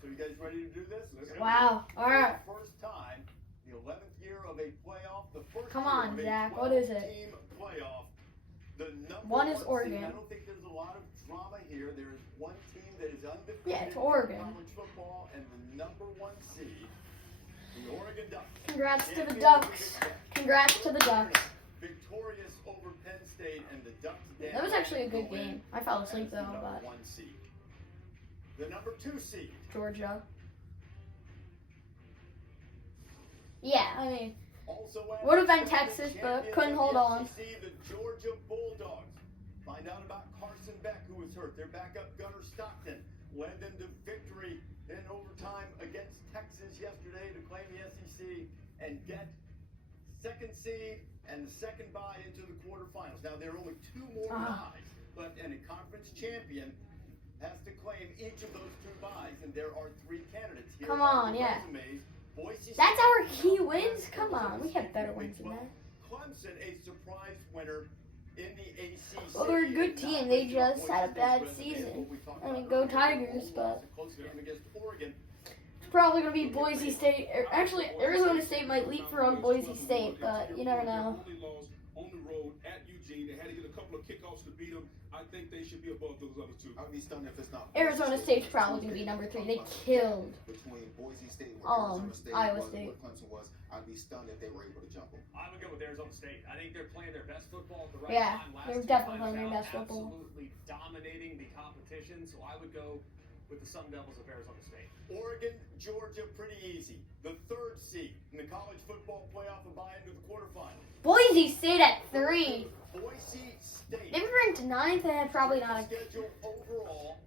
So you guys ready to do this? Wow. All right. First time, the 11th year of a playoff. The first Come year on, of a Zach. What is it? 12-team playoff. The number One is seed, Oregon. I don't think there's a lot of drama here. There is one team that is undefeated Yeah, it's Oregon. in college football, and the number 1 seed, the Oregon Ducks. Congrats to the Ducks. Congrats to the Ducks. Victorious over Penn State, and the Ducks. That was actually a good game. I fell asleep though, but 1 seed. The number 2 seed. Georgia. Yeah, I mean, Also would have been Texas, but couldn't hold on. The Georgia Bulldogs. Find out about Carson Beck, who was hurt. Their backup Gunnar Stockton led them to victory in overtime against Texas yesterday to claim the SEC and get 2nd seed and the 2nd bye into the quarterfinals. Now there are only 2 more byes left, and a conference champion has to claim each of those 2 byes, and there are 3 candidates here. Come on, yeah. That's our key wins? Come on, we have better wins than that. Clemson, a surprise winner in the ACC. Well, they're a good team. They just had a bad season. I mean, go Tigers, but it's probably going to be Boise State. Actually, Arizona State might leapfrog Boise State, but you never know. On the road at Eugene, they had to get a couple of kickoffs to beat them. I think they should be above those other 2. I'd be stunned if it's not. Arizona State's probably going to be number 3. They killed between Boise State and Arizona State Iowa was State. what Clemson was. I'd be stunned if they were able to jump them. I would go with Arizona State. I think they're playing their best football at the right Yeah, time. they're Last definitely two playing their finals best out, football. absolutely dominating the competition. So I would go with the Sun Devils of Arizona State. Oregon, Georgia, pretty easy. The 3rd seed in the college football playoff and bye into the quarterfinals. Boise State at 3. Boise State. They were ranked 9th and probably not a... Schedule overall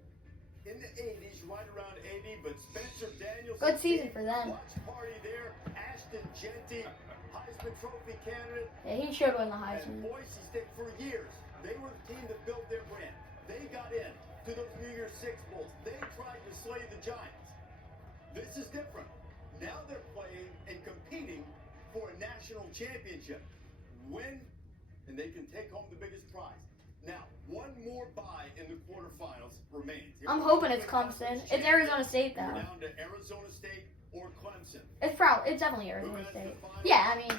in the 80s, right around 80, but Spencer Daniels. Good season for them. Watch party there. Ashton Genty, Heisman Trophy candidate. Yeah, he should win the And Heisman. Boise State for years, they were the team that built their brand. They got in to those New Year's Six Bowls. They tried to slay the Giants. This is different. Now they're playing and competing for a national championship. Win, and they can take home the biggest prize. Now, 1 more bye in the quarterfinals remains. I'm hoping it's Clemson. It's Arizona State, We're though. down to Arizona State or Clemson. It's definitely Arizona State. Yeah, I mean,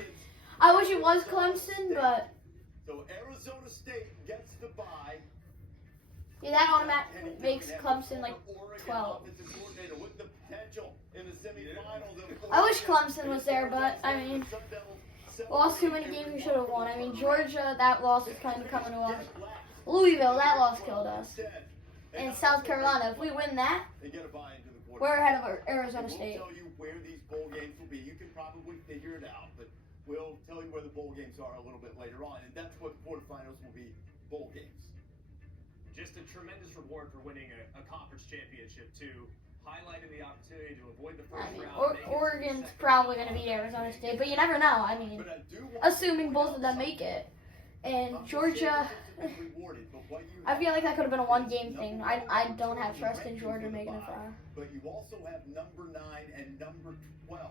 I wish it was Clemson, but So Arizona State gets the bye. yeah, that automatically makes Clemson like 12. With the potential in the semifinals. I wish Clemson was there, but I mean, lost too many games we should have won. I mean, Georgia, that loss is kind of coming to us. Louisville, that loss killed us. And South Carolina, if we win that, we're ahead of Arizona State. We'll tell you where these bowl games will be. You can probably figure it out, but we'll tell you where the bowl games are a little bit later on, and that's what quarterfinals will be, bowl games. Just a tremendous reward for winning a conference championship, too. Highlighting the opportunity to avoid the first I mean, round. Oregon's probably going to beat Arizona State, but you never know. I mean, assuming both of them make it. And Georgia, I feel like that could have been a 1-game thing. I don't have trust in Georgia making it far. But you also have number 9 and number 12.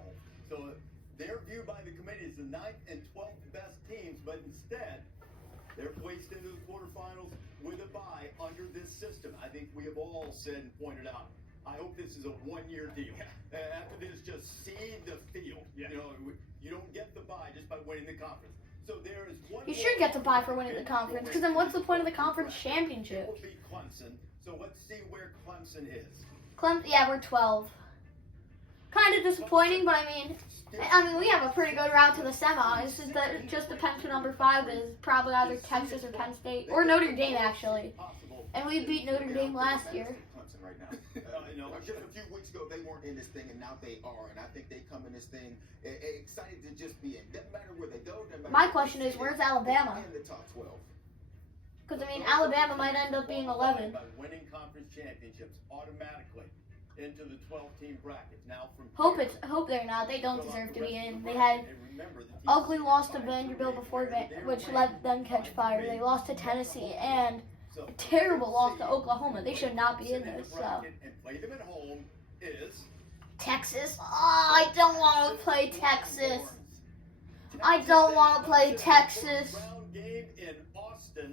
So they're viewed by the committee as the 9th and 12th best teams, but instead, they're placed into the quarterfinals with a bye under this system. I think we have all said and pointed out, I hope this is a 1-year deal. After this, just seed the field. Yeah. You know, you don't get the bye just by winning the conference. So there is one. You should get the bye for winning the conference, because then what's the point of the conference championship? It will be Clemson. So let's see where Clemson is. Yeah, we're 12. Kind of disappointing, but I mean, we have a pretty good route to the semis. It just depends who number 5 is. Probably either Texas or Penn State, or Notre Dame actually. And we beat Notre Dame last year. Clemson right now. Just a few weeks ago, they weren't in this thing, and now they are. And I think they come in this thing excited to just be in. Doesn't matter where they go. My question is, where's Alabama? In the top 12. Because I mean, Alabama might end up being 11. By winning conference championships automatically into the 12-team bracket. Now from Hope they're not. They don't deserve to be in. They had ugly loss to Vanderbilt before, which let them catch fire. They lost to Tennessee and a terrible loss to Oklahoma. They should not be in this. So And play them at home is Texas. Oh, I don't want to play Texas. I don't want to play Texas.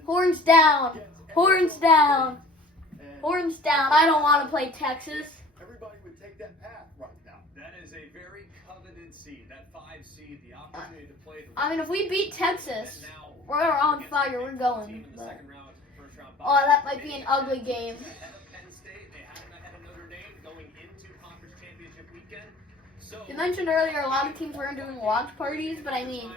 Horns down. Horns down. Horns down. I don't want to play Texas. everybody would take that path right now. That is a very coveted seed. That 5 seed, the opportunity to play the. I mean, if we beat Texas, now we're on against fire. the We're Big 12 going. team in the But second round, first round oh, bye. that might be an ugly game. Ahead of Penn State, they had them ahead of Notre Dame going into conference championship weekend. So You mentioned earlier a lot of teams weren't doing watch parties, but I mean,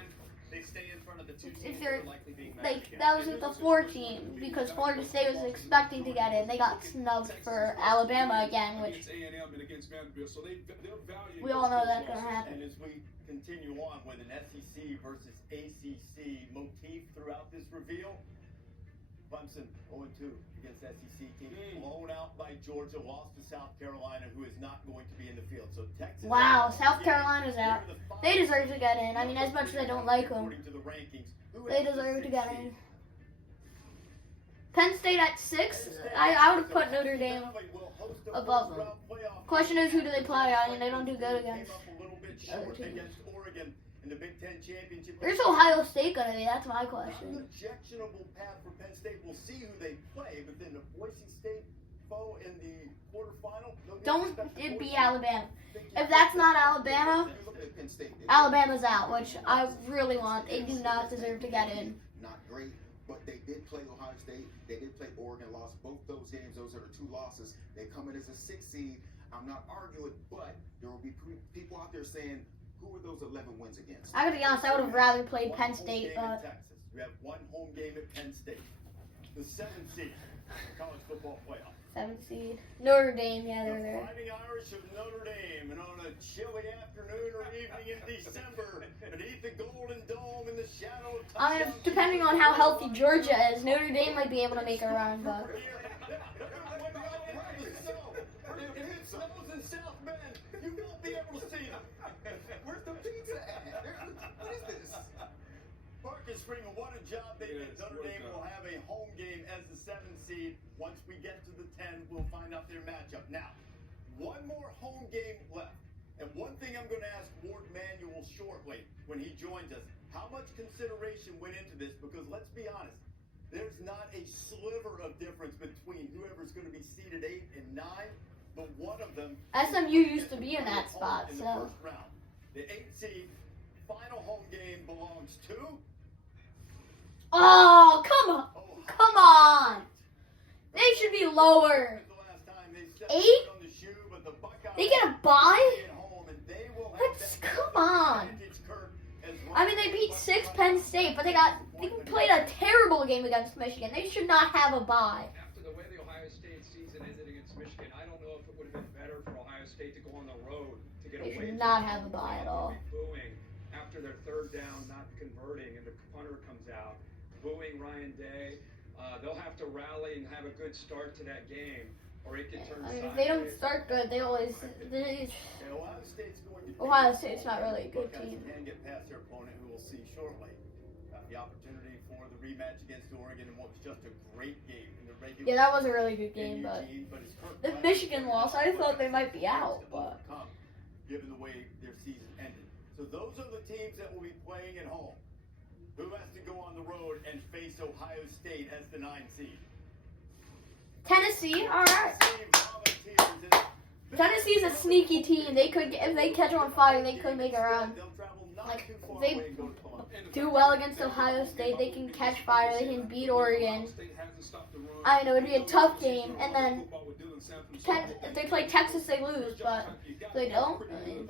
they stay in front of the 2 if teams they're that are likely being matched like against. that was with the 4 team because Florida State was expecting to get in. They got snubbed for Alabama again, which Against A&M and against Vanderbilt, so their value we all know that's gonna happen. And as we continue on with an SEC versus ACC motif throughout this reveal, Clemson 0-2 against SEC team, blown out by Georgia, lost to South Carolina, who is not going to be in the field. So Texas. Wow, South Carolina's out. They deserve to get in. I mean, as much as I don't like them, According to the rankings, who they has the deserve to 6th get seed? in. Penn State at 6. I would have put Notre Dame above them. Question is, who do they play? I mean, they don't do good against other teams. Against Oregon in the Big Ten championship. Where's Ohio State gonna be? That's my question. An objectionable path for Penn State. We'll see who they play, but then the Boise State foe in the quarterfinal. Don't it be Alabama? If that's not Alabama, Alabama's out, which I really want. They do not deserve to get in. Not great, but they did play Ohio State. They did play Oregon, lost both those games. Those are the 2 losses. They come in as a 6th seed. I'm not arguing, but there will be people out there saying, who are those 11 wins against? I gotta be honest, I would have rather played Penn State, One home game in but Texas. We have 1 home game at Penn State. The 7th seed college football playoff. 7th seed. Notre Dame, yeah, The they're there. Fighting Irish of Notre Dame, and on a chilly afternoon or evening in December, beneath the Golden Dome in the shadow of I mean, depending on how healthy Georgia is, Notre Dame might be able to make a run, but If it snows in South Bend, you won't be able to see them. Where's the pizza at? What is this? Marcus Springer, what a job they did. Notre Dame will have a home game as the 7th seed. Once we get to the 10, we'll find out their matchup. Now, 1 more home game left. And one thing I'm going to ask Ward Manuel shortly when he joins us, how much consideration went into this? Because let's be honest, there's not a sliver of difference between whoever's going to be seeded 8 and 9, but one of them. SMU used to be in that spot, in the so. first round. The 8th seed final home game belongs to. Oh, come on! They should be lower. 8? They get a bye? Come on. I mean, they beat 6 Penn State, but they played a terrible game against Michigan. They should not have a bye. After the way the Ohio State season ended against Michigan, I don't know if it would have been better for Ohio State to go on the road to get They away should from not the have a bye at all. booing after their 3rd down, not converting, and the punter comes out, booing Ryan Day. They'll have to rally and have a good start to that game, or it could turn I mean, sideways. if they don't start good, Ohio State's not really a good team. And get past their opponent, who we'll see shortly. The opportunity for the rematch against Oregon in what was just a great game in the regular. Yeah, that was a really good in game, but Eugene, but it's Kirk the Cousins Michigan loss, I thought they might be out, but given the way their season ended. So those are the teams that will be playing at home. Who has to go on the road and face Ohio State as the 9 seed? Tennessee, all right. Tennessee Volunteers is- Tennessee's a sneaky team. They could, if they catch them on fire, they could make a run. They'll travel not Like, too far they away and go to Columbus. do well against Ohio State. They can catch fire. They can beat Oregon. I know it'd be a tough game. And then if they play Texas, they lose. But if they don't, I mean,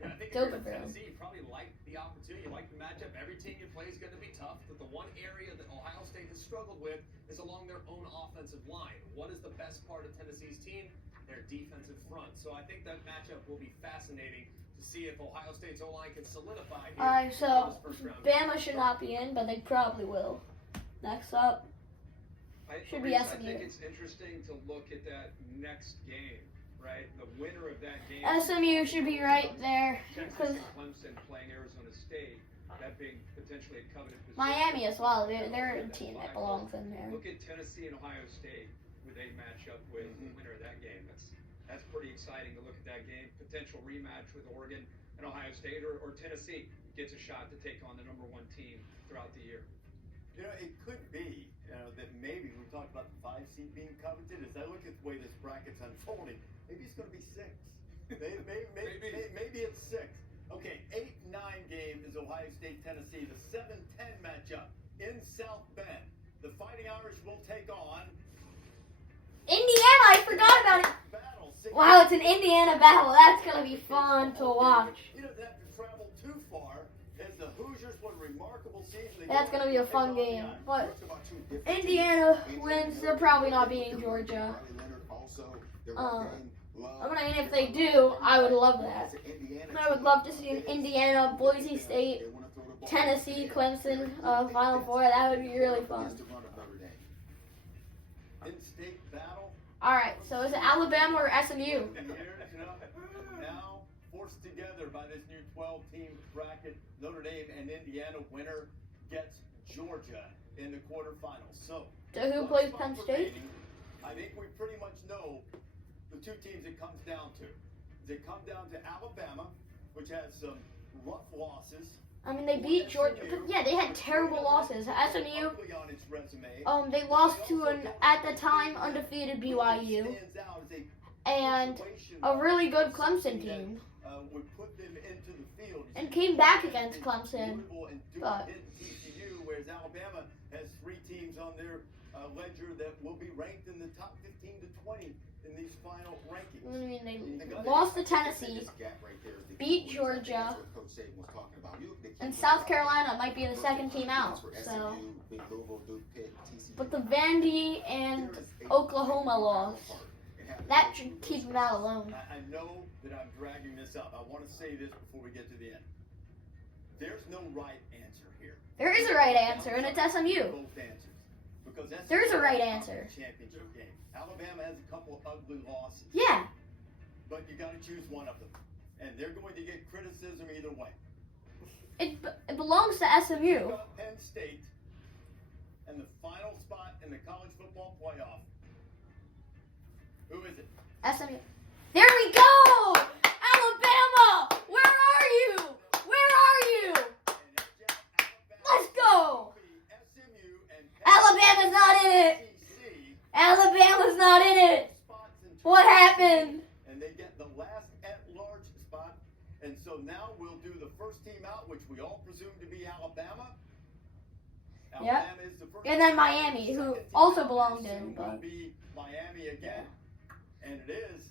Yeah, I think Go if you're for them. Tennessee, you probably like the opportunity, you like the matchup. Every team you play is going to be tough, but the one area that Ohio State has struggled with is along their own offensive line. What is the best part of Tennessee's team? Their defensive front. So I think that matchup will be fascinating to see if Ohio State's O-line can solidify here. alright. So in this first round game. Bama should not be in, but they probably will. Next up, should be I SMU. think it's interesting to look at that next game, right? The winner of that game. SMU should be right there. Texas Because and Clemson playing Arizona State, that being potentially a coveted position. Miami as well. They're a team that belongs in there. Look at Tennessee and Ohio State, where they match up with the winner of that game. That's pretty exciting to look at that game. Potential rematch with Oregon and Ohio State, or Tennessee gets a shot to take on the number 1 team throughout the year. You know, it could be, that maybe we talked about the 5 seed being coveted. As I look at the way this bracket's unfolding, Maybe it's going to be 6. Maybe it's 6. Okay, 8-9 game is Ohio State, Tennessee. The 7-10 matchup in South Bend. The Fighting Irish will take on Indiana, I forgot about it. Battle. Wow, it's an Indiana battle. That's going to be fun to watch. You don't have to travel too far. As the Hoosiers, what a remarkable season. That's going to be a fun game. But Indiana wins. They're probably not beating Georgia. I mean, if they do, I would love that. I would love to see an Indiana, Boise State, Tennessee, Clemson Final Four. That would be really fun. In-state battle. All right, so is it Alabama or SMU? Now forced together by this new 12-team bracket. Notre Dame and Indiana winner gets Georgia in the quarterfinals. So Who plays Penn State? I think we pretty much know the 2 teams it comes down to. They come down to Alabama, which has some rough losses. I mean, they beat Georgia, but yeah, they had terrible losses. SMU, they lost to an, at the time, undefeated BYU, and a really good Clemson team, and came back against Clemson, but whereas Alabama has 3 teams on their ledger that will be ranked in the top 15 to 20 in these final rankings. I mean, they lost to Tennessee, beat Georgia, and South Carolina might be the second team out. So, but the Vandy and Oklahoma lost. That should keep them out alone. I know that I'm dragging this up. I want to say this before we get to the end. There's no right answer here. There is a right answer, and it's SMU. Both answers. Because that's There is a right answer. Championship game. Alabama has a couple of ugly losses. Yeah. But you got to choose one of them. And they're going to get criticism either way. It belongs to SMU. Penn State and the final spot in the college football playoff. Who is it? SMU. There we go! Alabama! Where are you? Where are you? Let's go! Alabama's not in it! Alabama's not in it! What happened? And they get the last at-large spot. And so now we'll do the first team out, which we all presume to be Alabama. Yep. Alabama is the first And then team Miami, out. who Second team also out belonged soon in, will but be Miami again. And it is.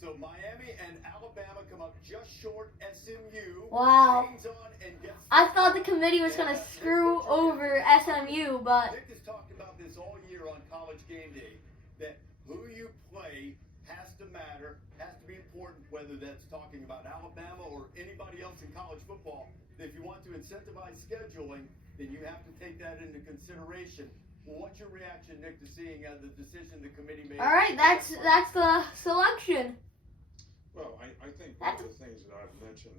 So Miami and Alabama come up just short. SMU wow. hangs on and gets. I thought the committee was going to screw over SMU, but Nick has talked about this all year on College Game Day, that who you play has to matter, has to be important, whether that's talking about Alabama or anybody else in college football. If you want to incentivize scheduling, then you have to take that into consideration. Well, what's your reaction, Nick, to seeing the decision the committee made? all right, that's the selection. Well, I think one of the things that I've mentioned,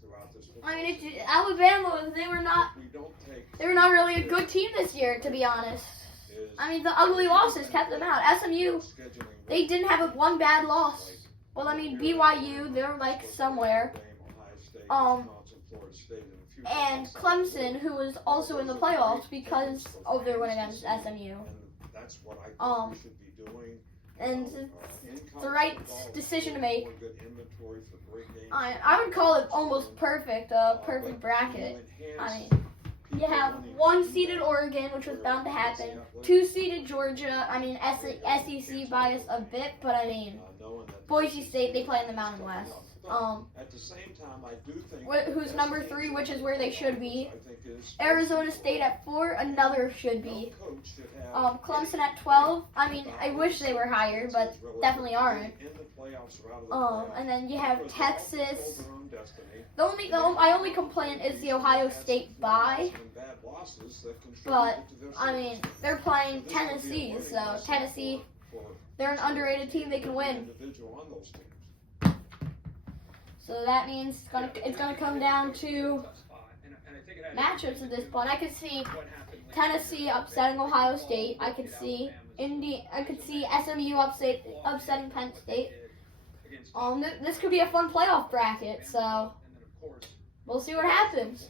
throughout this. I mean, Alabama, they were not really a good team this year, to be honest. I mean, the ugly losses kept them out. SMU, they didn't have one bad loss. Well, I mean, BYU, they're like somewhere. And Clemson, who was also in the playoffs because of their win against SMU. And it's the right decision to make. I would call it almost perfect, perfect bracket. I mean, you have 1-seeded Oregon, which was bound to happen. 2-seeded Georgia. I mean, SEC bias a bit, but I mean, Boise State, they play in the Mountain West. At the same time, I do think who's number 3, which is where they should be. Arizona State at 4, another should be. Clemson at 12. I mean, I wish they were higher, but definitely aren't. And then you have Texas. My only complaint is the Ohio State bye. But I mean, they're playing Tennessee, so Tennessee, they're an underrated team. They can win. So that means it's gonna come down to matchups at this point. I could see Tennessee upsetting Ohio State. I could see SMU upsetting Penn State. This could be a fun playoff bracket. So we'll see what happens.